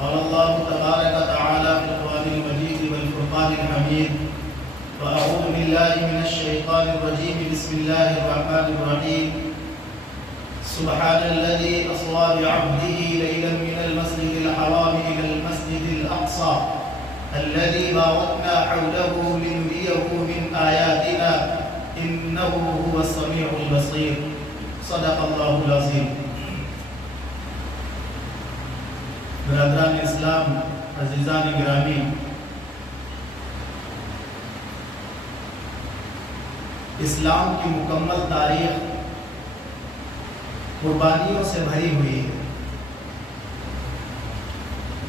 قال الله تبارك وتعالى في القرآن المجيد والفرقان الحميد وأعوذ بالله من الشيطان الرجيم بسم الله الرحمن الرحيم سبحان الذي أسرى بعبده ليلا من المسجد الحرام إلى المسجد الأقصى الذي باركنا حوله لنريه من آياتنا إنه هو السميع البصير صدق الله العظيم. برادران اسلام، عزیزان گرامی، اسلام کی مکمل تاریخ قربانیوں سے بھری ہوئی ہے.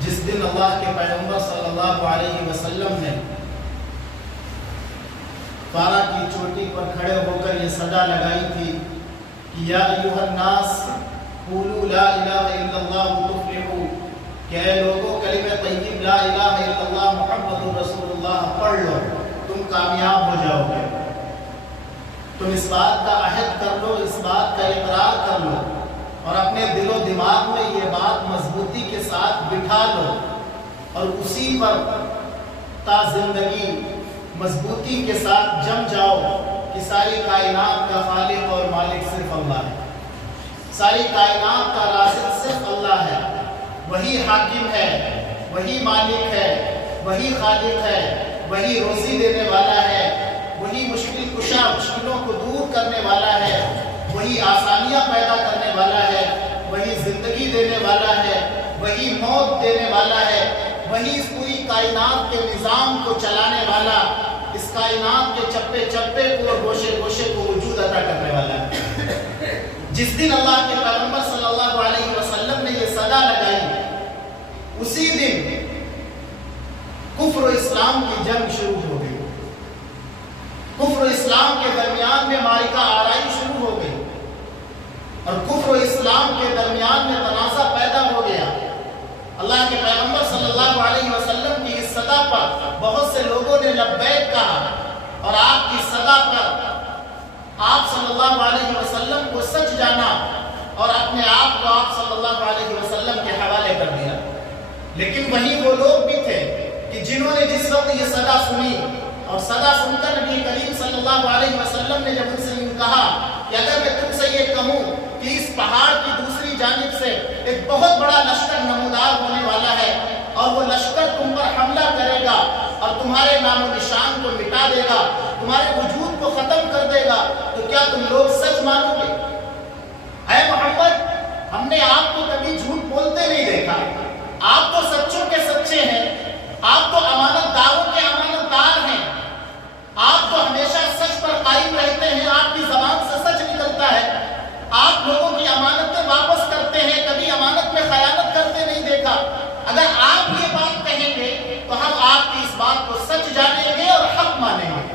جس دن اللہ کے پیغمبر صلی اللہ علیہ وسلم نے فارا کی چوٹی پر کھڑے ہو کر یہ صدا لگائی تھی کہ یا ایھا الناس قولوا لا الہ الا اللہ تفلحوا، کہ اے لوگوں کلمہ طیب لا الہ الا اللہ محمد رسول اللہ پڑھ لو، تم کامیاب ہو جاؤ گے. تم اس بات کا عہد کر لو، اس بات کا اقرار کر لو اور اپنے دل و دماغ میں یہ بات مضبوطی کے ساتھ بٹھا لو اور اسی پر تا زندگی مضبوطی کے ساتھ جم جاؤ کہ ساری کائنات کا خالق اور مالک صرف اللہ ہے. ساری کائنات کا رازق صرف اللہ ہے. وہی حاکم ہے، وہی مالک ہے، وہی خالق ہے، وہی روزی دینے والا ہے، وہی مشکل کشا مشکلوں کو دور کرنے والا ہے، وہی آسانیاں پیدا کرنے والا ہے، وہی زندگی دینے والا ہے، وہی موت دینے والا ہے، وہی اس پوری کائنات کے نظام کو چلانے والا، اس کائنات کے چپے چپے کو اور گوشے گوشے کو وجود عطا کرنے والا ہے. جس دن اللہ کے پیغمبر صلی اللہ علیہ وسلم نے یہ صدا لگائی، اسی دن کفر و اسلام کی جنگ شروع ہو گئی. کفر و اسلام کے درمیان میں معرکہ آرائی شروع ہو گئی اور کفر و اسلام کے درمیان میں تنازع پیدا ہو گیا. اللہ کے پیغمبر صلی اللہ علیہ وسلم کی اس صدا پر بہت سے لوگوں نے لبیک کہا اور آپ کی صدا پر آپ صلی اللہ علیہ وسلم کو سچ جانا اور اپنے آپ کو آپ صلی اللہ علیہ وسلم کے حوالے کر دیا. لیکن وہی وہ لوگ بھی تھے کہ جنہوں نے جس وقت یہ صدا سنی اور صدا سن کر نبی کریم صلی اللہ علیہ وسلم نے جب ان سے کہا کہ اگر میں تم سے یہ کہوں کہ اس پہاڑ کی دوسری جانب سے ایک بہت بڑا لشکر نمودار ہونے والا ہے اور وہ لشکر تم پر حملہ کرے گا اور تمہارے نام و نشان کو مٹا دے گا، تمہارے وجود کو ختم کر دے گا، تو کیا تم لوگ سچ مانو گے؟ اے محمد، ہم نے آپ کو کبھی جھوٹ بولتے نہیں دیکھا. آپ تو سچوں کے سچے ہیں، آپ تو امانت داروں کے امانت دار ہیں، آپ تو ہمیشہ سچ پر قائم رہتے ہیں، آپ کی زبان سے سچ نکلتا ہے، آپ لوگوں کی امانتیں واپس کرتے ہیں، کبھی امانت میں خیانت کرتے نہیں دیکھا. اگر آپ یہ بات کہیں گے تو ہم آپ کی اس بات کو سچ جانیں گے اور حق مانیں گے.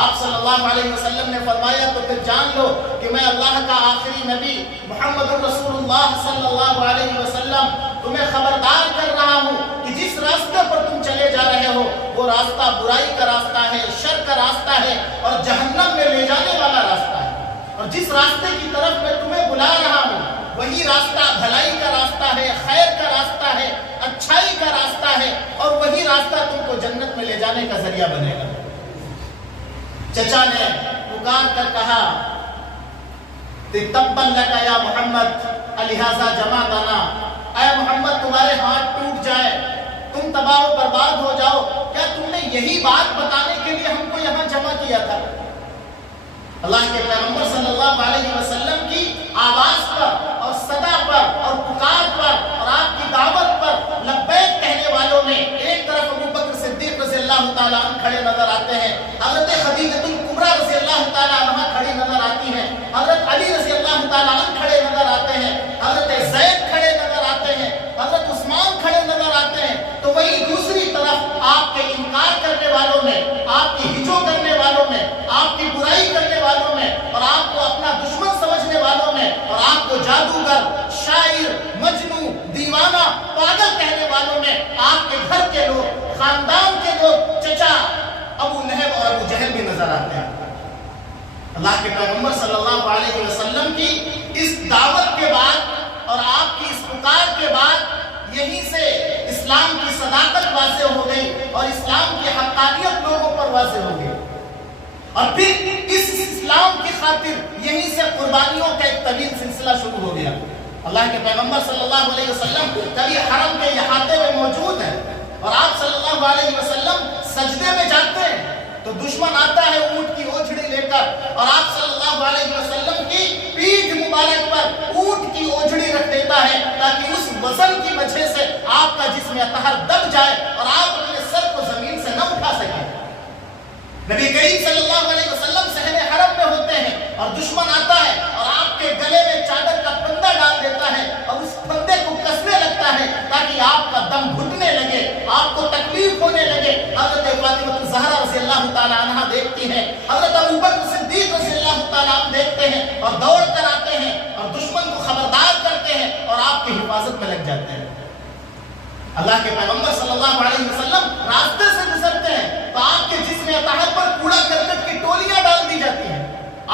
آپ صلی اللہ علیہ وسلم نے فرمایا تو پھر جان لو کہ میں اللہ کا آخری نبی محمد رسول اللہ صلی اللہ علیہ وسلم تمہیں خبردار کر رہا ہوں کہ جس راستے پر تم چلے جا رہے ہو وہ راستہ برائی کا راستہ ہے، شر کا راستہ ہے اور جہنم میں لے جانے والا راستہ ہے. اور جس راستے کی طرف میں تمہیں بلا رہا ہوں وہی راستہ بھلائی کا راستہ ہے، خیر کا راستہ ہے، اچھائی کا راستہ ہے اور وہی راستہ تم کو جنت میں لے جانے کا ذریعہ بنے گا. چچا نے پکار کر کہا تبا لک یا محمد الہذا جمعتنا، اے محمد تمہارے ہاتھ ٹوٹ جائے، تم تباہ و برباد ہو جاؤ، کیا تم نے یہی بات بتانے کے لیے ہم کو یہاں جمع کیا تھا؟ اللہ کے پیغمبر صلی اللہ علیہ وسلم کی آواز پر اور صدا پر اور پکار پر اور آپ کی دعوت پر لبیک کہنے والوں میں ایک طرف ابو بکر صدیق رضی اللہ تعالیٰ عنہ کھڑے نظر آتے ہیں، حضرت خدیجۃ الکبریٰ رضی اللہ تعالیٰ عنہ کھڑی نظر آتی ہیں، حضرت علی رضی اللہ تعالیٰ عنہ کھڑے نظر آتے ہیں، حضرت زید کھڑے نظر آتے ہیں، حضرت عثمان کھڑے نظر آتے ہیں. تو وہی دوسری طرف آپ کے انکار کرنے والوں میں، آپ کی ہجو کرنے والوں میں، آپ کی برائی کرنے والوں میں اور آپ کو اپنا دشمن سمجھنے والوں میں اور آپ کو جادوگر، شاعر، مجنوں، دیوانہ، پاگل کہنے والوں میں آپ کے گھر کے لوگ، خاندان کے لوگ، چچا ابو لہب اور ابو جہل بھی نظر آتے ہیں. اللہ کے پیغمبر صلی اللہ علیہ وسلم کی اس دعوت کے بعد اور آپ کی اس پکار کے بعد یہیں سے اسلام کی صداقت واضح ہو گئی اور اسلام کی حقانیت لوگوں پر واضح ہو گئی. اور پھر اس اسلام کی خاطر یہیں سے قربانیوں کا ایک طویل سلسلہ شروع ہو گیا. اللہ کے پیغمبر صلی اللہ علیہ وسلم کبھی حرم کے احاطے میں موجود ہیں اور آپ صلی اللہ علیہ وسلم سجدے میں جاتے ہیں تو دشمن آتا ہے اونٹ کی اوجھڑی لے کر اور آپ صلی اللہ علیہ وسلم کی پیٹھ مبارک پر اونٹ کی اوجھڑی رکھ دیتا ہے تاکہ اس وزن کی وجہ سے آپ کا جسم اطہر دب جائے اور آپ اپنے سر کو زمین سے نہ اٹھا سکیں. نبی کریم صلی اللہ علیہ وسلم صحن حرم میں ہوتے ہیں اور دشمن آتا ہے اور آپ کے گلے میں چادر کا پھندا ڈال دیتا ہے اور اس پھندے کو کسنے لگتا ہے تاکہ آپ کا دم گھٹنے لگے, آپ کو تکلیف ہونے لگے. حضرت فاطمہ الزہرا رضی اللہ تعالی عنہا دیکھتی ہیں, حضرت ابوبکر صدیق رضی اللہ تعالی عنہ دیکھتے ہیں اور دوڑ کر آتے ہیں اور دشمن کو خبردار کرتے ہیں اور آپ کی حفاظت میں لگ جاتے ہیں. اللہ کے پیغمبر صلی اللہ علیہ وسلم راستے سے گزرتے ہیں تو آپ کے جسم اطہر پر کوڑا کرکٹ کی ٹولیاں ڈال دی جاتی ہیں.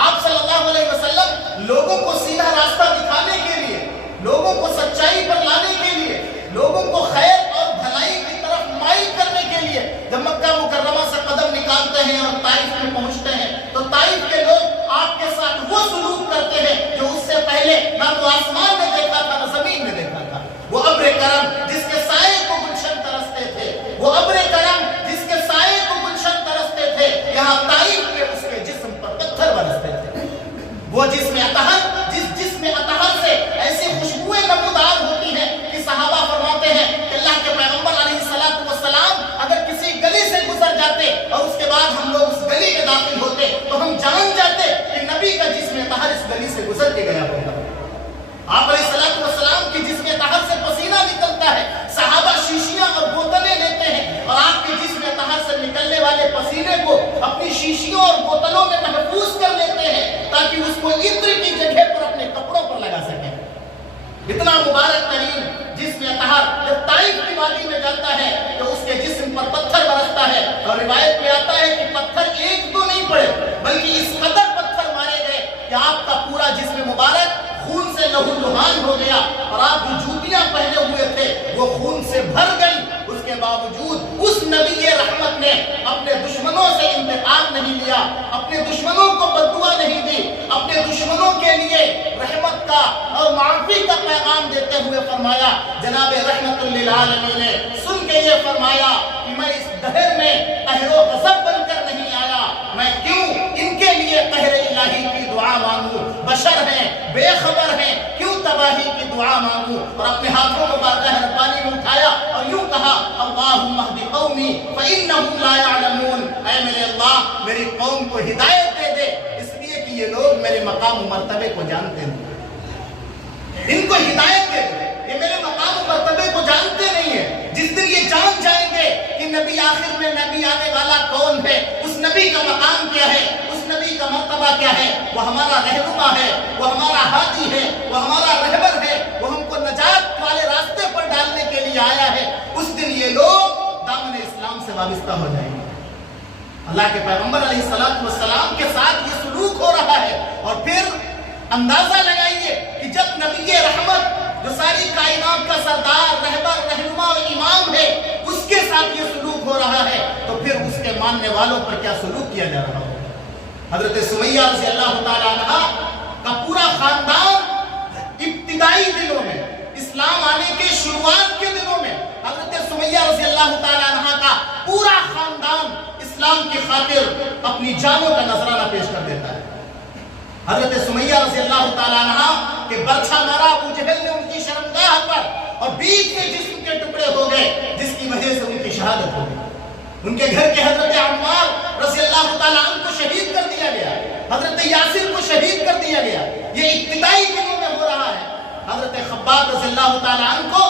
آپ صلی اللہ علیہ وسلم لوگوں کو سیدھا راستہ دکھانے کے لیے, لوگوں کو سچائی پر لانے کے لیے, لوگوں کو خیر اور بھلائی کی طرف مائل کرنے کے لیے جب مکہ مکرمہ سے قدم نکالتے ہیں اور طائف میں پہنچتے ہیں تو طائف کے لوگ آپ کے ساتھ وہ سلوک کرتے ہیں جو اس سے پہلے نہ تو آسمان میں دیکھا تھا نہ زمین میں دیکھا تھا. وہ ابر کرم جس کے سائے کو گلشن ترستے تھے, وہ ابر کرم جس کے سائے کو گلشن ترستے تھے, یہاں طائف میں اس کے جسم پر پتھر برستے تھے. وہ جسم اطہر جسم اطہر سے ایسی خوشبوئیں نمودار ہوتی ہیں کہ صحابہ فرماتے ہیں کہ اللہ کے پیغمبر علیہ الصلوۃ والسلام اگر کسی گلی سے گزر جاتے اور اس کے بعد ہم لوگ اس گلی میں داخل ہوتے تو ہم جان جاتے کہ نبی کا جسم اطہر اس گلی سے گزر کے گیا ہوگا. آپ علیہ الصلوۃ والسلام کی جسم اطہر سے پسینہ نکلتا ہے, صحابہ شیشیاں اور بوتلیں لیتے ہیں اور آپ کے جسم اطہر سے نکلنے والے پسینے کو اپنی شیشیوں اور بوتلوں میں محفوظ کر لیتے ہیں تاکہ اس کو عطر کی جگہ پر اپنے کپڑوں پر لگا سکیں. اتنا مبارک ترین جسم اطہر جب طائف کی وادی میں جاتا ہے تو اس کے جسم پر پتھر برستا ہے اور روایت میں آتا ہے کہ پتھر ایک دو نہیں پڑے بلکہ اس قدر پتھر مارے گئے کہ آپ کا پورا جسم مبارک خون سے لہو لہان ہو گیا اور آپ جو جوتیاں پہنے ہوئے تھے وہ خون سے بھر گئی. اس کے باوجود اس نبی رحمت نے اپنے دشمنوں سے انتقام نہیں لیا, اپنے دشمنوں کو بددعا نہیں دی, اپنے دشمنوں کے لیے رحمت کا اور معافی کا پیغام دیتے ہوئے فرمایا. جناب رحمت للعالمین نے سن کے یہ فرمایا کہ میں اس دہر میں قہر و غضب بن کر نہیں آیا, میں کیوں ان کے لیے قہر الہی کی دعا مانگوں. بشر ہیں, بے خبر ہیں, کیوں تباہی کی دعا مانگوں. اور اپنے ہاتھوں کو باقاعدہ پانی میں اٹھایا اور یوں کہا اللہم اہد قومی فانہم لا یعلمون, اے میرے اللہ میری قوم کو ہدایت دے دے اس لیے کہ یہ لوگ میرے مقام و مرتبے کو جانتے نہیں. ان کو ہدایت دے دے, یہ میرے مقام و مرتبے کو جانتے نہیں ہیں. جس دن یہ جان جائیں گے کہ نبی آخر میں نبی آنے والا کون ہے, اس نبی کا مقام کیا ہے, اس نبی کا مرتبہ کیا ہے, وہ ہمارا رہنما ہے, وہ ہمارا ہادی ہے, وہ ہمارا رہبر ہے, وہ ہم کو نجات والے راستے پر ڈالنے کے لیے آیا ہے, اس دن یہ لوگ دامن اسلام سے وابستہ ہو جائیں گے. اللہ کے پیغمبر علیہ الصلوۃ والسلام کے ساتھ یہ سلوک ہو رہا ہے. اور پھر اندازہ لگائیے کہ جب نبی رحمت جو ساری کائنات کا سردار, رہبر, رہنما اور امام ہے اس کے ساتھ یہ سلوک ہو رہا ہے تو پھر اس کے ماننے والوں پر کیا سلوک کیا جا رہا ہوگا. حضرت سمیہ رضی اللہ تعالی عنہ کا پورا خاندان ابتدائی دنوں میں, اسلام آنے کے شروعات کے دنوں میں حضرت سمیہ رضی اللہ تعالی عنہ کا پورا خاندان اسلام کی خاطر اپنی جانوں کا نذرانہ پیش کر دیتا ہے. حضرت سمیہ رضی اللہ تعالی عنہ کے برچھا مارا ابو جہل نے ان کی شرمگاہ پر اور بیچ میں جسم کے ٹکڑے ہو گئے جس کی وجہ سے ان کی شہادت ہو گئی. ان کے گھر کے حضرت عمار رضی اللہ تعالیٰ عنہ کو شہید کر دیا گیا, حضرت یاسر کو شہید کر دیا گیا. یہ ابتدائی دنوں میں ہو رہا ہے. حضرت خباب رضی اللہ تعالیٰ عنہ کو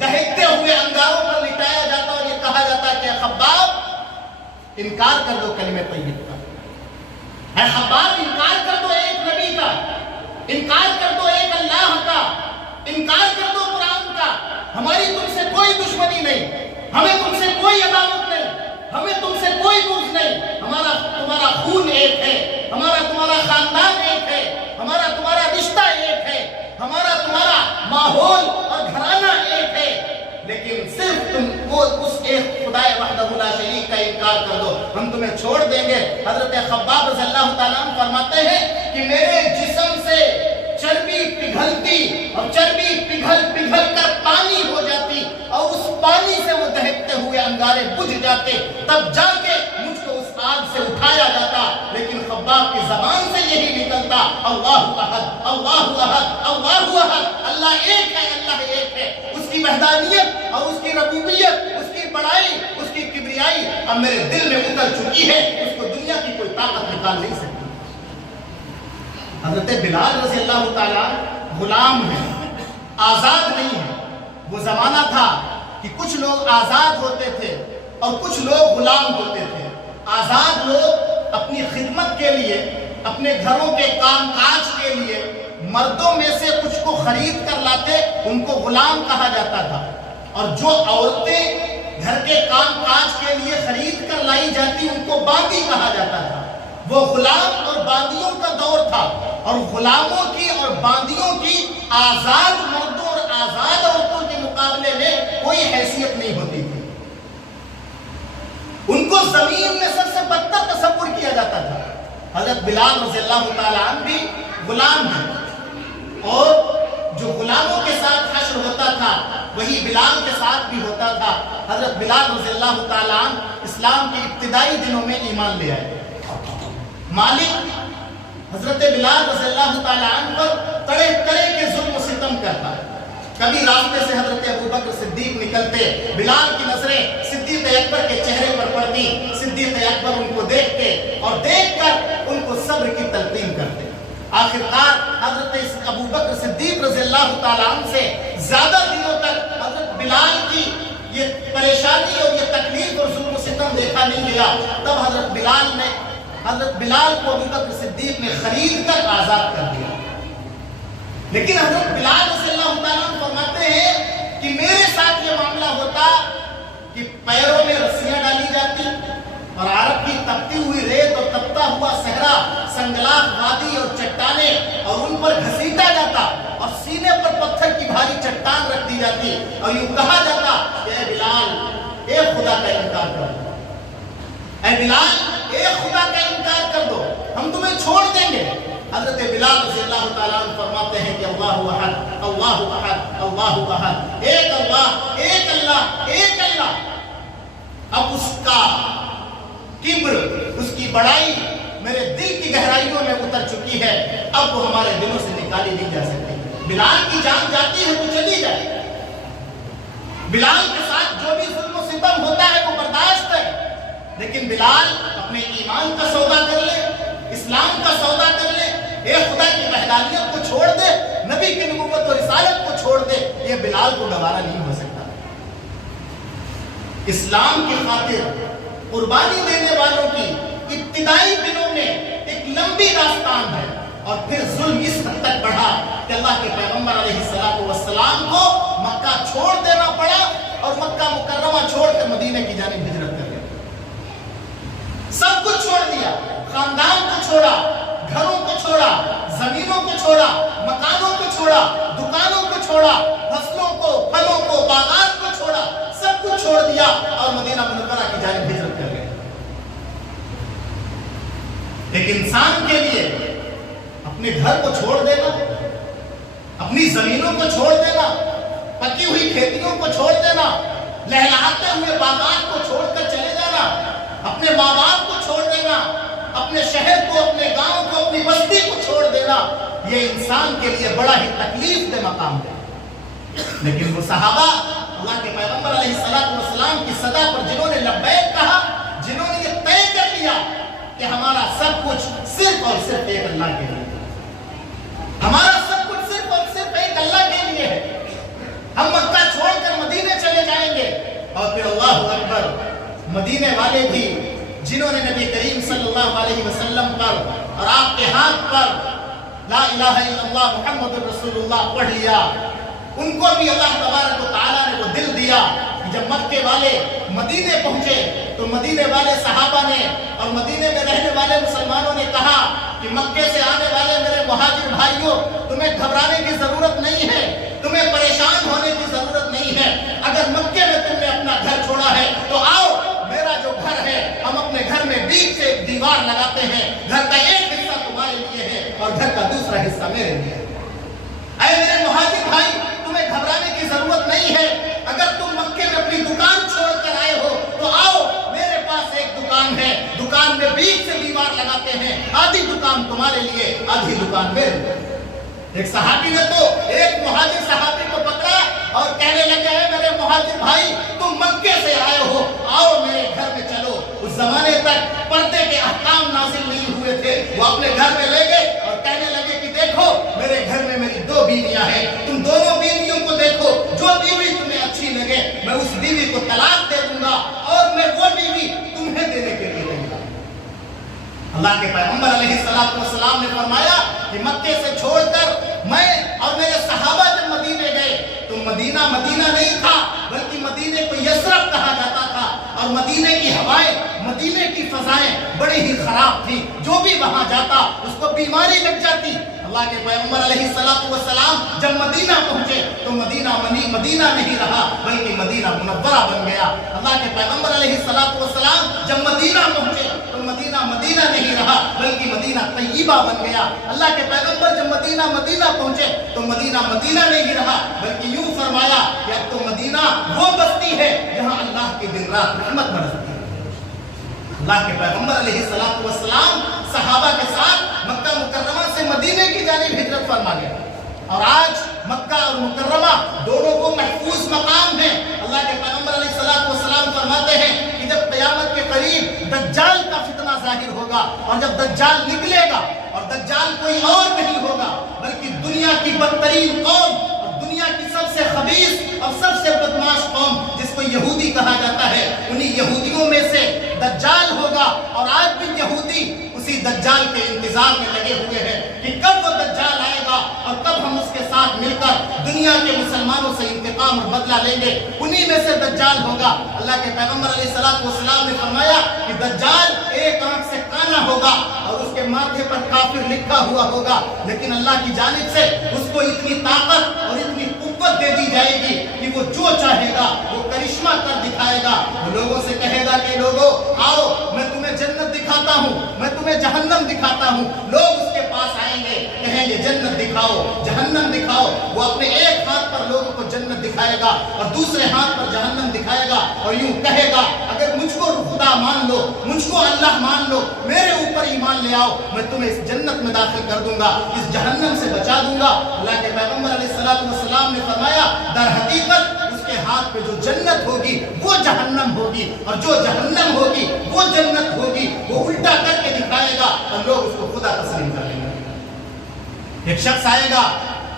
دہکتے ہوئے انگاروں پر لٹایا جاتا اور یہ کہا جاتا کہ خباب انکار کر دو کلمہ طیب کا, اے خباب انکار کر دو ایک نبی کا, انکار کر دو ایک اللہ کا, انکار کر دو قرآن کا. ہماری تم سے کوئی دشمنی نہیں, ہمیں تم سے کوئی عداوت نہیں, ہمیں تم سے کوئی بغض نہیں. ہمارا تمہارا خون ایک ہے, ہمارا تمہارا خاندان ایک ہے, ہمارا تمہارا رشتہ ایک ہے, ہمارا تمہارا ماحول اور گھرانہ ایک ہے. لیکن صرف تم وہ اس ایک خدا وحدہ لا شریک کا انکار کر دو، ہم تمہیں چھوڑ دیں گے۔ حضرت خباب رضی اللہ تعالیٰ عنہ فرماتے ہیں کہ میرے جسم سے چربی پگھلتی اور چربی پگھل کر پانی ہو جاتی اور اس پانی سے وہ دہکتے ہوئے انگارے بجھ جاتے، تب جا کے مجھ کو اس آگ سے اٹھایا جاتا، لیکن خباب کی زبان سے یہی نکلتا، اللہ احد اللہ احد اللہ احد، اللہ ایک ہے، اللہ ایک ہے۔ اس کی وحدانیت اور اس کی ربوبیت، اس کی بڑائی، اس کی کبریائی اب میرے دل میں اتر چکی ہے، اس کو دنیا کی کوئی طاقت نکال نہیں سکتی۔ حضرت بلال رضی اللہ تعالیٰ غلام ہیں، آزاد نہیں ہیں۔ وہ زمانہ تھا کہ کچھ لوگ آزاد ہوتے تھے اور کچھ لوگ غلام ہوتے تھے۔ آزاد لوگ اپنی خدمت کے لیے، اپنے گھروں کے کام کاج کے لیے مردوں میں سے کچھ کو خرید کر لاتے، ان کو غلام کہا جاتا تھا، اور جو عورتیں گھر کے کام کاج کے لیے خرید کر لائی جاتی ان کو باندی کہا جاتا تھا۔ وہ غلام اور باندیوں کا دور تھا، اور غلاموں کی اور باندیوں کی آزاد مردوں اور آزاد عورتوں کے مقابلے میں کوئی حیثیت نہیں ہوتی تھی۔ ان کو زمین میں سب سے بدتر تصور کیا جاتا تھا۔ حضرت بلال رضی اللہ تعالیٰ عنہ بھی غلام ہیں، اور جو غلاموں کے ساتھ حشر ہوتا تھا وہی بلال کے ساتھ بھی ہوتا تھا۔ حضرت بلال رضی اللہ تعالیٰ عنہ اسلام کے ابتدائی دنوں میں ایمان لے آئے۔ مالک حضرت بلال رضی اللہ تعالیٰ عنہ پر طرح طرح کے ظلم و ستم کرتا ہے۔ کبھی راستے سے حضرت ابوبکر صدیق نکلتے، بلال کی نظریں صدیق اکبر کے چہرے پر پڑتی، صدیق اکبر ان کو دیکھتے اور دیکھ کر ان کو صبر کی تلقین کرتے۔ آخرکار حضرت ابوبکر صدیق رضی اللہ تعالیٰ عنہ سے زیادہ دنوں تک حضرت بلال کی یہ پریشانی اور یہ تکلیف اور ظلم و ستم دیکھا نہیں گیا۔ تب حضرت بلال کو ابوبکر صدیق نے خرید کر آزاد کر دیا۔ لیکن حضرت بلال رضی اللہ تعالیٰ عنہ فرماتے ہیں کہ میرے ساتھ یہ معاملہ ہوتا کہ پیروں میں رسیاں ڈالی جاتی اور عرب کی تپتی ہوئی ریت اور تپتا ہوا صحرا، سنگلاخ وادی اور چٹانیں، اور ان پر گھسیٹا جاتا اور سینے پر پتھر کی بھاری چٹان رکھ دی جاتی اور یوں کہا جاتا کہ اے بلال ایک خدا کا انکار کر دو، اے بلال ایک خدا کا انکار کر دو، ہم تمہیں چھوڑ دیں گے۔ حضرت بلال رضی اللہ تعالیٰ عنہ فرماتے ہیں کہ اللہ احد اللہ احد اللہ احد، ایک اللہ ایک اللہ ایک اللہ۔ اب اس کا کبر، اس کی بڑائی میرے دل کی گہرائیوں میں اتر چکی ہے، اب وہ ہمارے دلوں سے نکالی نہیں جا سکتی۔ بلال کی جان جاتی ہے تو چلی جائے، بلال کے ساتھ جو بھی ظلم و ستم ہوتا ہے وہ برداشت ہے، لیکن بلال اپنے ایمان کا سودا کر لے، اسلام کا سودا کر لے، ایک خدا کی وحدانیت کو چھوڑ دے، نبی کی نبوت اور رسالت کو چھوڑ دے، یہ بلال کو گوارا نہیں ہو سکتا۔ اسلام کی خاطر قربانی دینے والوں کی ابتدائی دنوں میں ایک لمبی داستان ہے، اور پھر ظلم اس حد تک بڑھا کہ اللہ کے پیغمبر علیہ السلام کو مکہ چھوڑ دینا پڑا اور مکہ مکرمہ چھوڑ کر مدینہ کی جانب ہجرت کر گئے۔ سب کچھ چھوڑ دیا، خاندان کو چھوڑا، گھروں کو چھوڑا، زمینوں کو چھوڑا، مکانوں کو چھوڑا، دکانوں کو چھوڑا، فصلوں کو، پھلوں کو، باغات کو چھوڑا، سب کچھ چھوڑ دیا اور مدینہ منورہ کی جانب ہجرت کر گئے۔ ایک انسان کے لیے اپنے گھر کو چھوڑ دینا، اپنی زمینوں کو چھوڑ دینا، پکی ہوئی کھیتیوں کو چھوڑ دینا، لہلاتے ہوئے باغات کو چھوڑ کر چلے جانا، اپنے ماں باپ کو چھوڑ دینا، اپنے شہر کو، اپنے گاؤں کو، اپنی بستی کو چھوڑ دینا، یہ انسان کے لیے بڑا ہی تکلیف دہ مقام ہے۔ لیکن وہ صحابہ اللہ کے پیغمبر علیہ السلام کی صدا پر جنہوں نے لبیک کہا، جنہوں نے یہ طے کر لیا کہ ہمارا سب کچھ صرف اور صرف ایک اللہ کے لیے، ہمارا سب کچھ صرف اور صرف ایک اللہ کے لیے ہے، ہم مکہ چھوڑ کر مدینے چلے جائیں گے۔ اور پھر اللہ اکبر، مدینے والے بھی جنہوں نے نبی کریم صلی اللہ علیہ وسلم پر اور آپ کے ہاتھ پر لا الہ الا اللہ محمد رسول اللہ پڑھ لیا، ان کو بھی اللہ تبارک و تعالیٰ نے وہ دل دیا کہ جب مکے والے مدینے پہنچے تو مدینے والے صحابہ نے اور مدینے میں رہنے والے مسلمانوں نے کہا کہ مکے سے آنے والے میرے مہاجر بھائیوں، تمہیں گھبرانے کی ضرورت نہیں ہے، تمہیں پریشان ہونے کی ضرورت نہیں ہے۔ اگر مکے میں تم نے اپنا گھر چھوڑا ہے تو آؤ، میرا جو گھر ہے ہم اپنے گھر میں بیچ سے ایک دیوار لگاتے ہیں، گھر کا ایک حصہ تمہارے لیے ہے اور گھر کا دوسرا حصہ میرے لیے ہے۔ اے میرے مہاجر بھائی، تمہیں گھبرانے کی ضرورت نہیں ہے۔ اگر تم مکے میں اپنی دکان چھوڑ کر آئے ہو تو آؤ، میرے پاس ایک دکان ہے، دکان میں بیچ سے دیوار لگاتے ہیں، آدھی دکان تمہارے لیے، آدھی دکان میرے لیے۔ ایک صحابی نے تو ایک مہاجر صحابی کو پکڑا اور کہنے لگے، اے میرے مہاجر بھائی، تم مکے سے آئے ہو، آؤ میرے گھر میں چلو۔ اس زمانے تک پردے کے احکام نازل نہیں ہوئے تھے، وہ اپنے گھر میں لے گئے اور کہنے لگے کہ دیکھو میرے گھر میں میری 2 بیویاں ہیں، تم دونوں بیویوں کو دیکھو، جو بیوی تمہیں اچھی لگے میں اس بیوی کو طلاق دے دوں گا اور میں وہ بیوی تمہیں دینے کے لیے دوں گا۔ اللہ کے پیغمبر علیہ السلام نے فرمایا کہ مکے سے چھوڑ کر میں اور میرے صحابہ جب مدینے گئے تو مدینہ نہیں تھا، بلکہ مدینے کو یثرب کہا جاتا تھا، اور مدینے کی ہوائیں، مدینے کی فضائیں بڑی ہی خراب تھی، جو بھی وہاں جاتا اس کو بیماری لگ جاتی۔ اللہ کے پیغمبر علیہ السلام جب مدینہ پہنچے تو مدینہ نہیں رہا بلکہ مدینہ منورہ بن گیا۔ اللہ کے پیغمبر علیہ السلام جب مدینہ پہنچے تو مدینہ نہیں رہا بلکہ مدینہ طیبہ بن گیا۔ اللہ کے پیغمبر جب مدینہ پہنچے تو مدینہ نہیں رہا بلکہ یوں فرمایا کہ اب تو مدینہ وہ بستی ہے جہاں اللہ کی دن رات رحمت برستی ہے۔ اللہ کے پیغمبر علیہ السلام صحابہ کے ساتھ مکہ مکرمہ سے مدینے کی جانب ہجرت فرما گئے، اور آج مکہ اور مکرمہ دونوں کو محفوظ مقام ہے۔ اللہ کے پیغمبر علیہ السلام فرماتے ہیں کہ جب قیامت کے قریب دجال کا فتنہ ظاہر ہوگا اور جب دجال نکلے گا، اور دجال کوئی اور نہیں ہوگا بلکہ دنیا کی بدترین قوم اور دنیا کی سب سے خبیث اور سب سے بدماش قوم جس کو یہودی کہا جاتا ہے، انہی یہودیوں میں سے دجال ہوگا۔ اور آج بھی یہودی اسی دجال کے انتظار میں لگے ہوئے ہیں کہ کب وہ دجال آئے گا اور کب ہم اس کے ساتھ مل کر دنیا کے مسلمانوں سے انتقام اور بدلہ لیں گے، انہی میں سے دجال ہوگا۔ اللہ کے پیغمبر علیہ السلام نے فرمایا کہ دجال ایک آنکھ سے کانا ہوگا اور اس کے ماتھے پر کافر لکھا ہوا ہوگا، لیکن اللہ کی جانب سے اس کو اتنی طاقت اور اتنی قوت دے دی جائے گی کہ وہ جو چاہے گا وہ کرشمہ کر دکھائے گا۔ وہ لوگوں سے کہے گا کہ لوگوں آؤ، میں تمہیں جنت دکھاتا ہوں، میں تمہیں جہنم دکھاتا ہوں۔ لوگ اس کے پاس آئیں گے، کہیں گے جنت دکھاؤ، جہنم دکھاؤ۔ وہ اپنے ایک ہاتھ پر لوگوں کو جنت دکھائے گا اور دوسرے ہاتھ پر جہنم دکھائے گا اور یوں کہے گا اگر مجھ کو خدا مان لو، مجھ کو اللہ مان لو، میرے اوپر ایمان لے آؤ، میں تمہیں اس جنت میں داخل کر دوں گا، اس جہنم سے بچا دوں گا۔ اللہ کے پیغمبر علیہ السلام نے فرمایا در حقیقت اس کے ہاتھ پہ جو جنت ہوگی وہ جہنم ہوگی، اور جو جہنم ہوگی وہ جنت ہوگی۔ وہ الٹا کر کے دکھائے گا اور لوگ اس کو خدا تسلیم کر لیں گے۔ ایک شخص آئے گا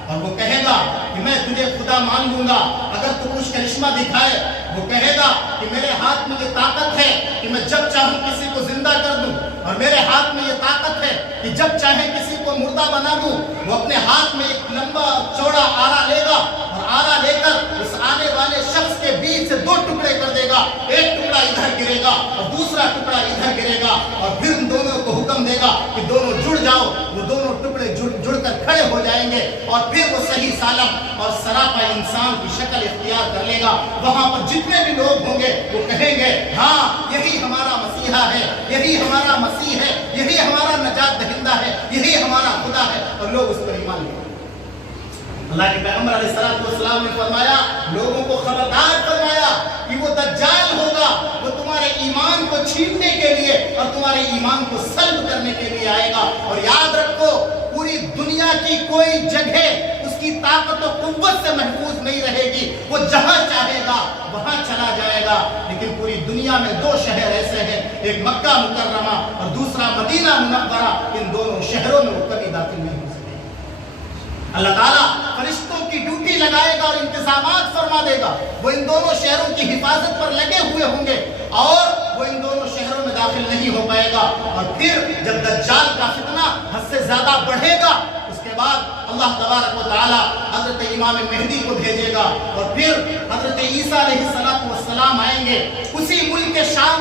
اور وہ کہے گا کہ میں تجھے خدا مان لوں گا اگر تو کچھ کرشمہ دکھائے۔ وہ کہے گا کہ میرے ہاتھ میں یہ طاقت ہے کہ میں جب چاہوں کسی کو زندہ کر دوں، اور میرے ہاتھ میں یہ طاقت ہے کہ جب چاہے کسی کو مردہ بنا دوں۔ وہ اپنے ہاتھ میں ایک لمبا چوڑا آرا لے گا اور آرا لے کر اس آنے والے شخص کے بیچ سے 2 ٹکڑے کر دے گا، ایک ٹکڑا ادھر گرے گا اور دوسرا ٹکڑا ادھر گرے گا، اور پھر ان دونوں کو حکم دے گا کہ دونوں جڑ جاؤ۔ وہ دونوں ٹکڑے جڑ کر کھڑے ہو جائیں گے اور پھر وہ صحیح سالم اور سراپا انسان کی شکل اختیار کر لے گا۔ وہاں پر جتنے بھی لوگ ہوں گے وہ کہیں گے ہاں یہی ہمارا مسیحا ہے، یہی ہمارا مسیح ہے، یہی ہمارا نجات دہندہ ہے، یہی ہمارا خدا ہے، اور لوگ اس پر ایمان لیں گے۔ اللہ کے پیغمبر علیہ السلام نے فرمایا، لوگوں کو خبردار فرمایا کہ وہ دجال ہوگا، وہ تمہارے ایمان کو چھیننے کے لیے اور تمہارے ایمان کو سلب کرنے کے لیے آئے گا۔ اور یاد رکھو پوری دنیا کی کوئی جگہ اس کی طاقت و قوت سے محفوظ نہیں رہے گی، وہ جہاں چاہے گا وہاں چلا جائے گا۔ لیکن پوری دنیا میں 2 شہر ایسے ہیں، ایک مکہ مکرمہ اور دوسرا مدینہ منورہ، ان دونوں شہروں میں وہ کبھی داخل نہیں ہو سکے۔ اللہ تعالیٰ فرشتوں کی ڈیوٹی لگائے گا اور انتظامات فرما دے گا، وہ ان دونوں شہروں کی حفاظت پر لگے ہوئے ہوں گے اور وہ ان دونوں شہروں میں داخل نہیں ہو پائے گا۔ اور پھر جب دجال کا فتنہ حد سے زیادہ بڑھے گا اس کے بعد اللہ تبارک و تعالیٰ حضرت امام مہدی کو بھیجے گا، اور پھر حضرت عیسیٰ علیہ السلام آئیں گے۔ اسی ملک شام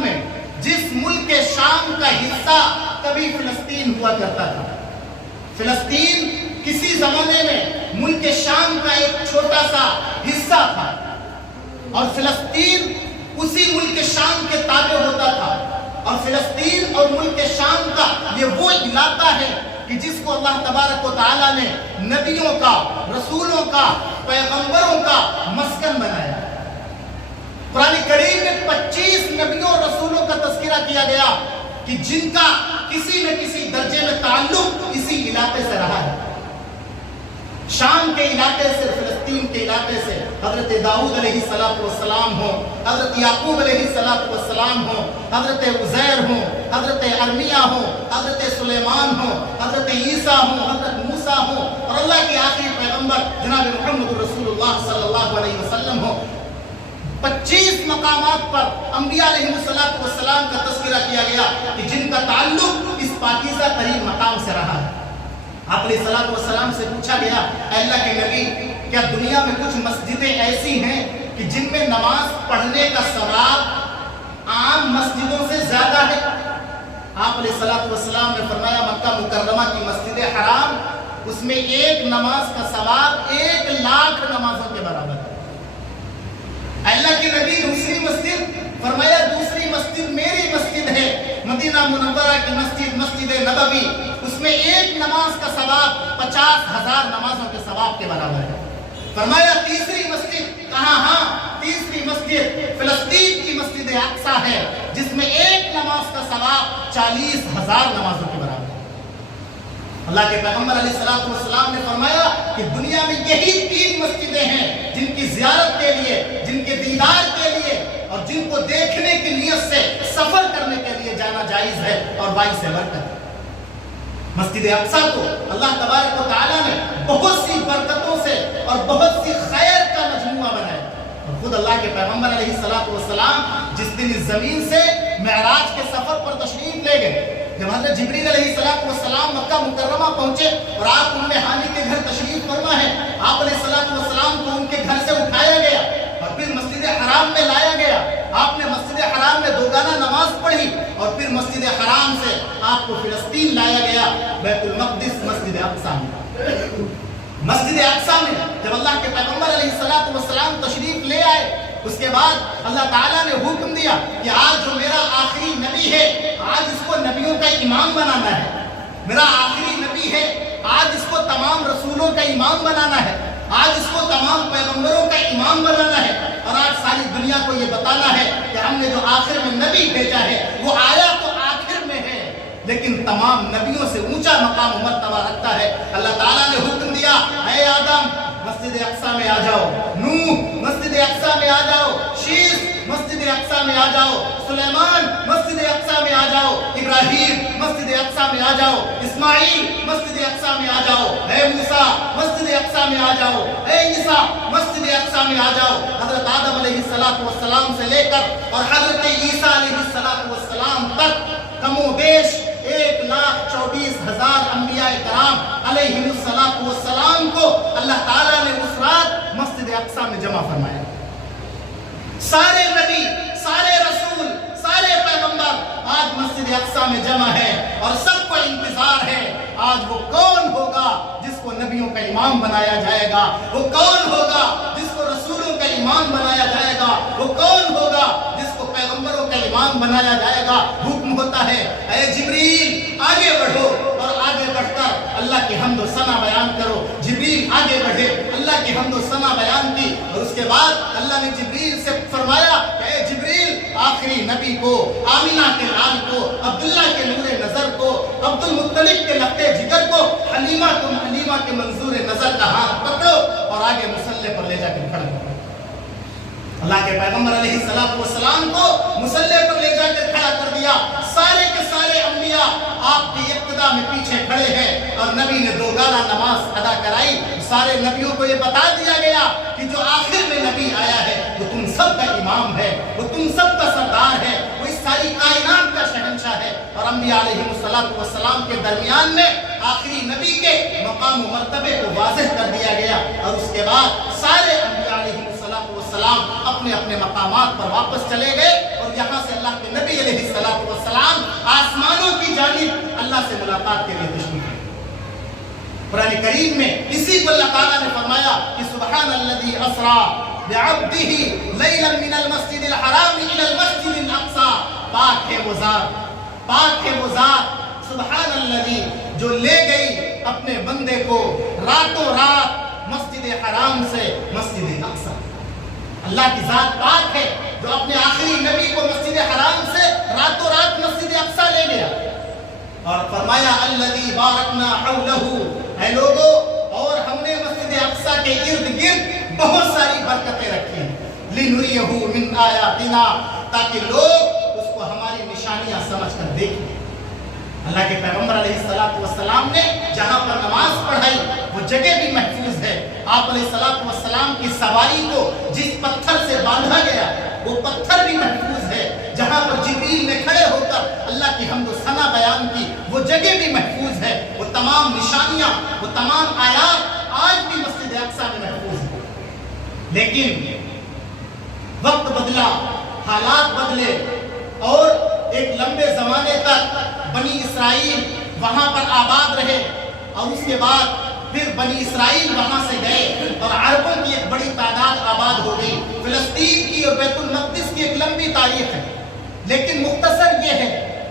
میں جس ملک شام کا حصہ کبھی فلسطین ہوا کرتا تھا. فلسطین کسی زمانے میں ملک شام کا ایک چھوٹا سا حصہ تھا اور فلسطین اسی ملک شام کے تابع ہوتا تھا. اور فلسطین اور ملک شام کا یہ وہ علاقہ ہے کہ جس کو اللہ تبارک و تعالیٰ نے نبیوں کا، رسولوں کا، پیغمبروں کا مسکن بنایا. قرآن کریم میں 25 نبیوں اور رسولوں کا تذکرہ کیا گیا کہ جن کا کسی نہ کسی درجے میں تعلق اسی علاقے سے رہا ہے. شام کے علاقے سے، فلسطین کے علاقے سے حضرت داؤد علیہ السلام ہو، حضرت یعقوب علیہ السلام ہو، حضرت عزیر ہو، حضرت ارمیہ ہو، حضرت سلیمان ہو، حضرت عیسیٰ ہو، حضرت موسیٰ ہو، اور اللہ کے آخری پیغمبر جناب محمد رسول اللہ صلی اللہ علیہ وسلم ہو. 25 مقامات پر انبیاء علیہ السلام کا تذکرہ کیا گیا کہ جن کا تعلق اس پاکیزہ ترین مقام سے رہا ہے. آپ علیہ السلام سے پوچھا گیا، اے اللہ کے نبی، کیا دنیا میں کچھ مسجدیں ایسی ہیں کہ جن میں نماز پڑھنے کا ثواب عام مسجدوں سے زیادہ ہے؟ آپ علیہ السلام نے فرمایا، مکہ مکرمہ کی مسجد حرام، اس میں ایک نماز کا ثواب 1,00,000 نمازوں کے برابر ہے. اللہ کے نبی دوسری مسجد، فرمایا دوسری مسجد میری مسجد ہے، مدینہ منورہ کی مسجد، مسجد نبوی، اس میں ایک نماز کا ثواب 50,000 نمازوں کے ثواب کے برابر ہے. فرمایا تیسری مسجد، کہاں؟ ہاں تیسری مسجد فلسطین کی مسجد اقصیٰ ہے، جس میں ایک نماز کا ثواب 40,000 نمازوں کے برابر ہے. اللہ کے پیغمبر علیہ السلام نے فرمایا کہ دنیا میں یہی 3 مسجدیں ہیں جن کی زیارت کے لیے، جن کے دیدار کے لیے اور جن کو دیکھنے کی نیت سے سفر کرنے کے لیے جانا جائز ہے اور باعث برکت. مسجد اقصیٰ کو اللہ تبارک و تعالیٰ نے بہت سی برکتوں سے اور بہت سی خیر کا مجموعہ بنایا. اور خود اللہ کے پیغمبر علیہ السلام جس دن اس زمین سے معراج کے سفر پر تشریف لے گئے، جب حضرت جبریل علیہ السلام مکہ مکرمہ پہنچے اور آپ ام ہانی کے گھر تشریف فرما ہے، آپ علیہ السلام کو ان کے گھر سے اٹھایا گیا اور پھر مسجد حرام میں لایا گیا. آپ نے مسجد حرام میں 2 گانا نماز پڑھی اور پھر مسجد حرام سے آپ کو فلسطین لایا گیا، بیت المقدس مسجد اقصیٰ میں. مسجد اقصیٰ میں جب اللہ کے پیغمبر علیہ السلام تشریف لے آئے، اس کے بعد اللہ تعالیٰ نے حکم دیا کہ آج جو میرا آخری نبی ہے، آج اس کو نبیوں کا امام بنانا ہے. میرا آخری نبی ہے، آج اس کو تمام رسولوں کا امام بنانا ہے، آج اس کو تمام پیغمبروں کا امام بنانا ہے، اور آج ساری دنیا کو یہ بتانا ہے کہ ہم نے جو آخر میں نبی بھیجا ہے وہ آیا تو آخر میں ہے لیکن تمام نبیوں سے اونچا مقام و مرتبہ رکھتا ہے. اللہ تعالیٰ نے حکم دیا، اے آدم مسجد اقصیٰ میں آ جاؤ، نوح مسجد اقصیٰ میں آ جاؤ، شیش مسجد اقصیٰ میں آ جاؤ، سلیمان مسجد اقصیٰ میں آ جاؤ، ابراہیم مسجد اقصیٰ میں آ جاؤ، اسماعیل مسجد اقصیٰ میں آ جاؤ، اے موسیٰ مسجد اقصیٰ میں آ جاؤ، اے عیسیٰ مسجد اقصیٰ میں آ جاؤ. حضرت آدم علیہ السلام سے لے کر اور حضرت عیسیٰ علیہ السلام تک کم و بیش 1,24,000 انبیاء کرام علیہ السلام کو اللہ تعالیٰ نے اس رات مسجد اقصیٰ میں جمع فرمایا. سارے نبی، سارے رسول، سارے پیغمبر آج مسجد اقصیٰ میں جمع ہے اور سب کو انتظار ہے آج وہ کون ہوگا جس کو نبیوں کا امام بنایا جائے گا، وہ کون ہوگا جس کو رسولوں کا امام بنایا جائے گا، وہ کون ہوگا جس کو پیغمبروں کا امام بنایا جائے گا. حکم ہوتا ہے، اے جبریل آگے بڑھو اور آگے بڑھ کر اللہ کی حمد و ثنا بیان کرو. جبریل آگے بڑھے، اللہ کی حمد و ثنا بیان کی اور اس کے بعد اللہ نے جبریل سے فرمایا کہ اے جبریل آخری نبی کو، آمینہ کے لال کو، عبداللہ کے نور نظر کو، عبد المطلب کے لختے جگر کو، حلیمہ کے منظور نظر کا ہاتھ پکڑو اور آگے مصلی پر لے جا کے کھڑے کرو. اللہ کے پیغمبر علیہ السلام کو مصلی پر لے جا کے کھڑا کر دیا. سارے کے سارے انبیاء آپ کی ابتدا میں پیچھے کھڑے ہیں اور نبی نے 2 گانا نماز ادا کرائی. سارے نبیوں کو یہ بتا دیا گیا کہ جو آخر میں نبی آیا ہے وہ تم سب کا امام ہے، وہ تم سب کا سردار ہے، وہ اس ساری کائنات کا شہنشاہ ہے. اور انبیاء علیہ السلام کے درمیان میں آخری نبی کے مقام و مرتبے کو واضح کر دیا گیا اور اس کے بعد سارے انبیاء علیہ السلام اپنے اپنے مقامات پر واپس چلے گئے اور یہاں سے اللہ کے نبی علیہ الصلوۃ والسلام آسمانوں کی جانب اللہ سے ملاقات کے لیے تشریف لائے۔ قرآن کریم میں اسی کو اللہ تعالیٰ نے فرمایا کہ سبحان الذی اسریٰ بعبدہ لیلا من المسجد الحرام الی المسجد الاقصی، پاک ہے وہ ذات، پاک ہے وہ ذات، سبحان الذی جو لے گئی اپنے بندے کو راتوں رات مسجد حرام سے مسجد اقصی۔ اللہ کی ذات پاک ہے جو اپنے آخری نبی کو مسجد حرام سے راتوں رات مسجد اقصی لے گیا اور فرمایا الذی بارکنا حولہ، اے لوگو اور ہم نے مسجد اقصی کے ارد گرد بہت ساری برکتیں رکھی ہیں، لنریہ من آیاتنا، تاکہ لوگ اس کو ہماری نشانیاں سمجھ کر دیکھیں۔ اللہ کے پیغمبر علیہ السلام نے جہاں پر نماز پڑھائی وہ جگہ بھی محفوظ ہے۔ آپ علیہ السلام کی سواری کو جس پتھر سے باندھا گیا وہ پتھر بھی محفوظ ہے۔ جہاں پر جبریل نے کھڑے ہو کر اللہ کی حمد و ثنا بیان کی وہ جگہ بھی محفوظ ہے۔ وہ تمام نشانیاں، وہ تمام آیات آج بھی مسجد اقصی میں محفوظ ہیں۔ لیکن وقت بدلا، حالات بدلے اور ایک لمبے زمانے تک بنی اسرائیل وہاں پر آباد رہے اور اس کے بعد پھر بنی اسرائیل وہاں سے گئے اور عربوں کی ایک بڑی تعداد آباد ہو گئی۔ فلسطین کی اور بیت المقدس کی ایک لمبی تاریخ ہے، لیکن مختصر یہ ہے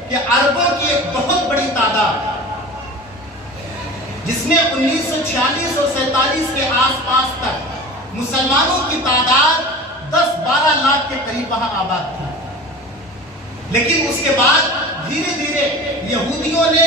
کہ عربوں کی ایک بہت بڑی تعداد جس میں 1946 اور 47 کے آس پاس تک مسلمانوں کی تعداد 10-12 لاکھ کے قریب وہاں آباد تھی۔ لیکن اس کے بعد دھیرے دھیرے یہودیوں نے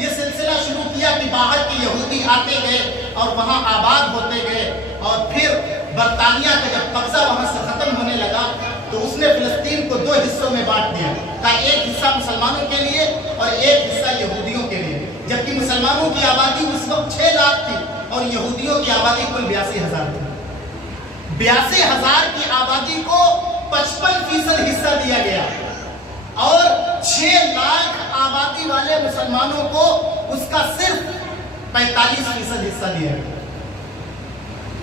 یہ سلسلہ شروع کیا کہ باہر کے یہودی آتے گئے اور وہاں آباد ہوتے گئے، اور پھر برطانیہ کا جب قبضہ وہاں سے ختم ہونے لگا تو اس نے فلسطین کو 2 حصوں میں بانٹ دیا، کہا ایک حصہ مسلمانوں کے لیے اور ایک حصہ یہودیوں کے لیے، جبکہ مسلمانوں کی آبادی اس وقت 6 لاکھ تھی اور یہودیوں کی آبادی کل 82,000 تھی۔ 82,000 کی آبادی کو 55% حصہ دیا گیا اور 6 لاکھ آبادی والے مسلمانوں کو اس کا صرف 45% حصہ دیا گیا۔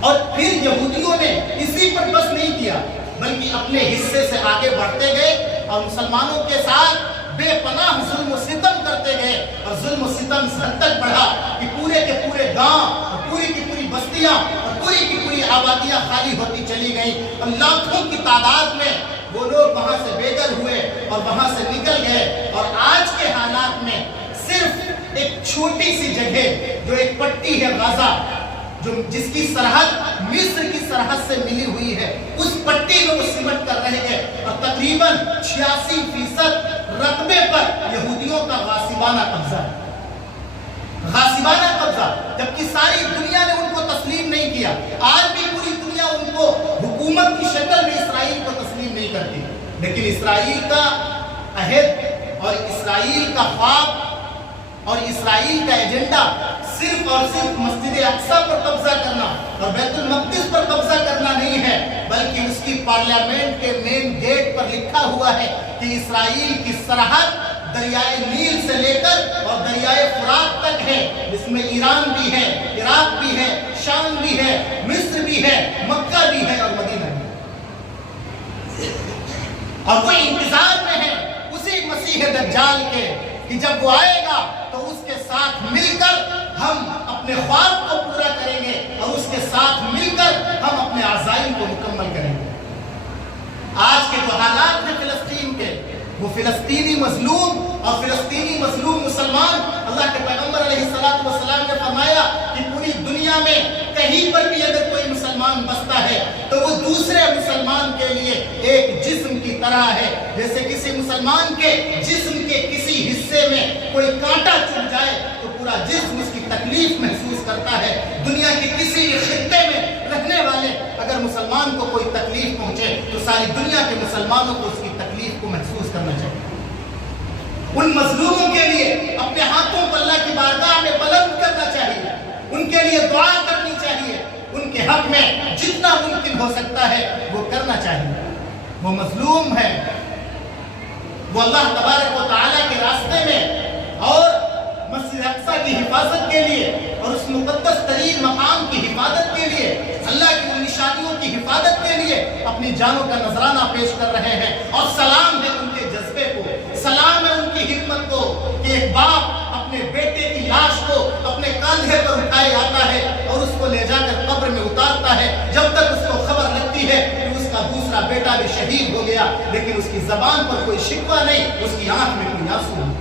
اور پھر یہودیوں نے اسی پر بس نہیں کیا بلکہ اپنے حصے سے آگے بڑھتے گئے اور مسلمانوں کے ساتھ بے پناہ ظلم و ستم کرتے گئے، اور ظلم و ستم اس حد تک بڑھا کہ پورے کے پورے گاؤں اور پوری کی پوری بستیاں اور پوری کی پوری آبادیاں خالی ہوتی چلی گئیں، اور لاکھوں کی تعداد میں وہ لوگ وہاں سے بے گھر ہوئے اور وہاں سے نکل گئے۔ اور آج کے حالات میں صرف ایک چھوٹی سی جگہ جو ایک پٹی ہے غزہ، جو جس کی سرحد مصر کی سرحد سے ملی ہوئی ہے، اس پٹی میں وہ سمٹ کر رہ گئے، اور تقریباً 86% رقبے پر یہودیوں کا غاصبانہ قبضہ ہے، غاصبانہ قبضہ، جبکہ ساری دنیا نے ان کو تسلیم نہیں کیا۔ آج بھی پوری دنیا ان کو حکومت کی شکل میں اسرائیل کو تسلیم نہیں کرتی، لیکن اسرائیل کا عہد اور اسرائیل کا خواب اور اسرائیل کا ایجنڈا صرف اور صرف مسجد اقصی پر قبضہ کرنا اور بیت المقدس پر قبضہ کرنا نہیں ہے، بلکہ اس کی پارلیمنٹ کے مین گیٹ پر لکھا ہوا ہے کہ اسرائیل کی سرحد دریائے نیل سے لے کر اور دریائے فرات تک ہے، جس میں ایران بھی ہے، عراق بھی ہے، شام بھی ہے، مصر بھی ہے، مکہ بھی ہے اور مدینہ بھی ہے۔ اور وہ انتظار میں ہے اسی مسیح دجال کے کہ جب وہ آئے گا تو اس کے ساتھ مل کر ہم اپنے خواب کو پورا کریں گے اور اس کے ساتھ مل کر ہم اپنے عزائم کو مکمل کریں گے۔ آج کے جو حالات ہیں فلسطین کے، وہ فلسطینی مظلوم اور فلسطینی مظلوم مسلمان، اللہ کے پیغمبر علیہ السلام نے فرمایا کہ پوری دنیا میں کہیں پر بھی اگر کوئی مسلمان بستا ہے تو وہ دوسرے مسلمان کے لیے ایک جسم کی طرح ہے، جیسے کسی مسلمان کے جسم کے کسی حصے میں کوئی کانٹا چبھ جائے تو پورا جسم اس کی تکلیف محسوس کرتا ہے۔ دنیا کے کسی بھی خطے میں رہنے والے اگر مسلمان کو کوئی تکلیف پہنچے تو ساری دنیا کے مسلمانوں کو اس کی تکلیف کو محسوس کرنا چاہیے۔ ان مظلوموں کے لیے اپنے ہاتھوں کو اللہ کی بارگاہ میں بلند کرنا چاہیے، ان کے لیے دعا کرنی چاہیے، ان کے حق میں جتنا ممکن ہو سکتا ہے وہ کرنا چاہیے۔ وہ مظلوم ہے، وہ اللہ تبارک و تعالیٰ کے راستے میں اور مسجد اقصی کی حفاظت کے لیے اور اس مقدس ترین مقام کی حفاظت کے لیے، اللہ کی ان نشانیوں کی حفاظت کے لیے اپنی جانوں کا نذرانہ پیش کر رہے ہیں، اور سلام ہے ان کے جذبے کو، سلام ہے ان کی ہمت کو کہ ایک باپ اپنے بیٹے کی لاش کو اپنے کاندھے پر اٹھائے آتا ہے اور اس کو لے جا کر قبر میں اتارتا ہے، جب تک اس کو خبر لگتی ہے کہ اس کا دوسرا بیٹا بھی شہید ہو گیا، لیکن اس کی زبان پر کوئی شکوہ نہیں، اس کی آنکھ میں کوئی آنسو نہیں۔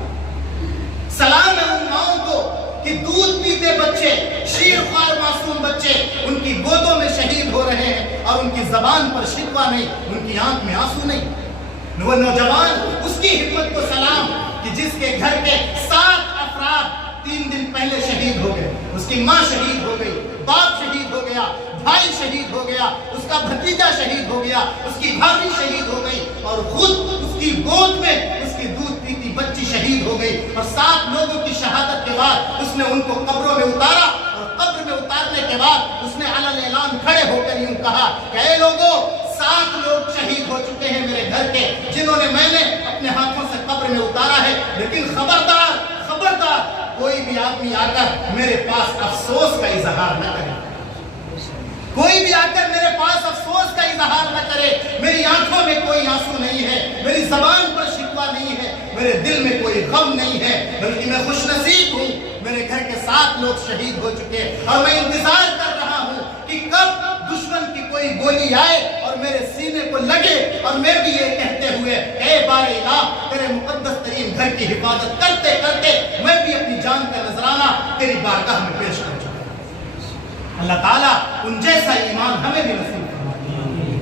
سلام ہے ان ماؤں کو کہ دودھ پیتے بچے، شیر خوار معصوم بچے ان کی گودوں میں شہید ہو رہے ہیں اور ان کی زبان پر شکوہ نہیں، ان کی آنکھ میں آنسو نہیں۔ وہ نوجوان، اس کی ہمت کو سلام کہ جس کے گھر کے 7 افراد 3 دن پہلے شہید ہو گئے، اس کی ماں شہید ہو گئی، باپ شہید ہو گیا، بھائی شہید ہو گیا، اس کا بھتیجا شہید ہو گیا، اس کی بھابھی شہید ہو گئی، اور خود اس کی گود میں اس کی دودھ پیتی بچی شہید ہو گئی، اور 7 لوگوں کی شہادت کے بعد اس نے ان کو قبروں میں اتارا، اور قبر میں اتارنے کے بعد اس نے علن اعلان کھڑے ہو کر یوں کہا کہ اے لوگوں، 7 لوگ شہید ہو چکے ہیں میرے گھر کے، جنہوں نے میں نے اپنے ہاتھوں سے قبر میں اتارا ہے، لیکن خبردار خبردار کوئی بھی آدمی آ کر میرے پاس افسوس کا اظہار نہ کرے، کوئی بھی آ کر میرے پاس افسوس کا اظہار نہ کرے، میری آنکھوں میں کوئی آنسو نہیں ہے، میری زبان پر شکوہ نہیں ہے، میرے دل میں کوئی غم نہیں ہے، بلکہ میں خوش نصیب ہوں، میرے گھر کے 7 لوگ شہید ہو چکے، اور میں انتظار کر رہا ہوں کہ کب دشمن کی کوئی گولی آئے اور میرے سینے کو لگے اور میں بھی یہ کہتے ہوئے اے بار الہ تیرے مقدس ترین گھر کی حفاظت کرتے کرتے میں بھی اپنی جان کا نذرانہ تیری بارگاہ میں پیش کر چکا ہوں۔ اللہ تعالیٰ ان جیسا ایمان ہمیں بھی نصیب فرمائے۔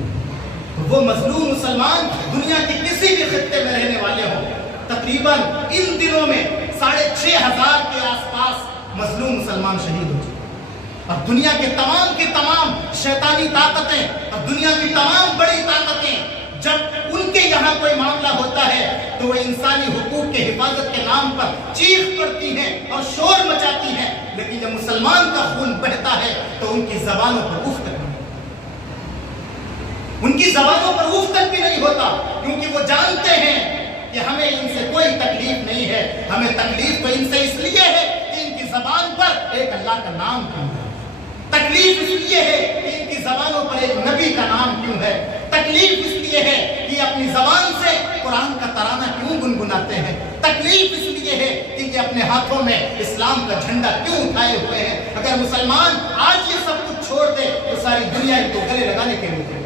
وہ مظلوم مسلمان دنیا کے کسی بھی خطے میں رہنے والے ہوں، تقریباً ان دنوں میں 6,500 کے آس پاس مظلوم مسلمان شہید ہو چکے، اور دنیا کے تمام شیطانی طاقتیں اور دنیا کی تمام بڑی طاقتیں جب ان کے یہاں کوئی معاملہ ہوتا ہے تو وہ انسانی حقوق کے حفاظت کے نام پر چیخ کرتی ہیں اور شور مچاتی ہیں، لیکن جب مسلمان کا خون بہتا ہے تو ان کی زبانوں پر اف تک نہیں، ان کی زبانوں پر اف تک بھی نہیں ہوتا، کیونکہ وہ جانتے ہیں کہ ہمیں ان سے کوئی تکلیف نہیں ہے، ہمیں تکلیف تو ان سے اس لیے ہے کہ ان کی زبان پر ایک اللہ کا نام کیوں ہے، تکلیف اس لیے ہے کہ ان کی زبانوں پر ایک نبی کا نام کیوں ہے، تکلیف اس لیے ہے کہ اپنی زبان سے قرآن کا ترانہ کیوں گنگناتے ہیں، تکلیف اس لیے ہے کہ یہ اپنے ہاتھوں میں اسلام کا جھنڈا کیوں اٹھائے ہوئے ہیں۔ اگر مسلمان آج یہ سب کچھ چھوڑ دے تو ساری دنیا ان کو گلے لگانے کے لیے،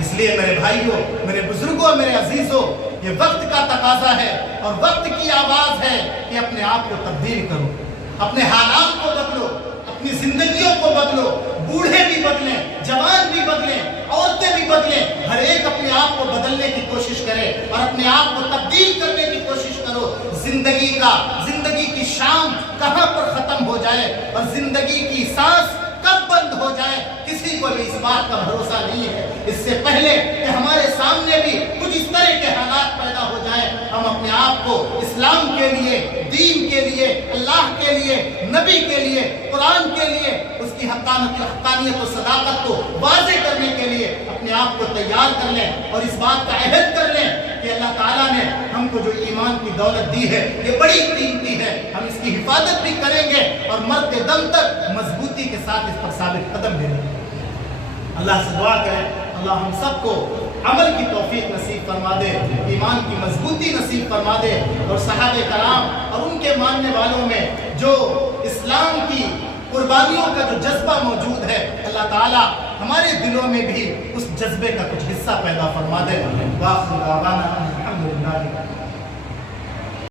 اس لیے میرے بھائیوں، میرے بزرگوں، میرے عزیزوں، یہ وقت کا تقاضا ہے اور وقت کی آواز ہے کہ اپنے آپ کو تبدیل کرو، اپنے حالات کو بدلو، اپنی زندگیوں کو بدلو، بوڑھے بھی بدلیں، جوان بھی بدلیں، عورتیں بھی بدلیں، ہر ایک اپنے آپ کو بدلنے کی کوشش کرے اور اپنے آپ کو تبدیل کرنے کی کوشش کرو۔ زندگی کی شام کہاں پر ختم ہو جائے اور زندگی کی سانس کب بند ہو جائے کسی کو بھی اس بات کا بھروسہ نہیں ہے۔ اس سے پہلے کہ ہمارے سامنے بھی کچھ اس طرح کے حالات پیدا ہو جائیں، ہم اپنے آپ کو اسلام کے لیے، دین کے لیے، اللہ کے لیے، نبی کے لیے، قرآن کے لیے، اس کی حقانیت و صداقت کو واضح کرنے کے لیے اپنے آپ کو تیار کر لیں اور اس بات کا عہد کر لیں کہ اللہ تعالیٰ نے ہم کو جو ایمان کی دولت دی ہے یہ بڑی قیمتی ہے، ہم اس کی حفاظت بھی کریں گے اور مرتے دم تک مضبوطی کے ساتھ اس پر ثابت قدم بھی رہیں گے۔ اللہ سے دعا کریں اللہ ہم سب کو عمل کی توفیق نصیب فرما دے، ایمان کی مضبوطی نصیب فرما دے، اور صحابہ کرام اور ان کے ماننے والوں میں جو اسلام کی قربانیوں کا جو جذبہ موجود ہے، اللہ تعالیٰ ہمارے دلوں میں بھی اس جذبے کا کچھ حصہ پیدا فرما دے۔ وآخر دعوانا الحمدللہ۔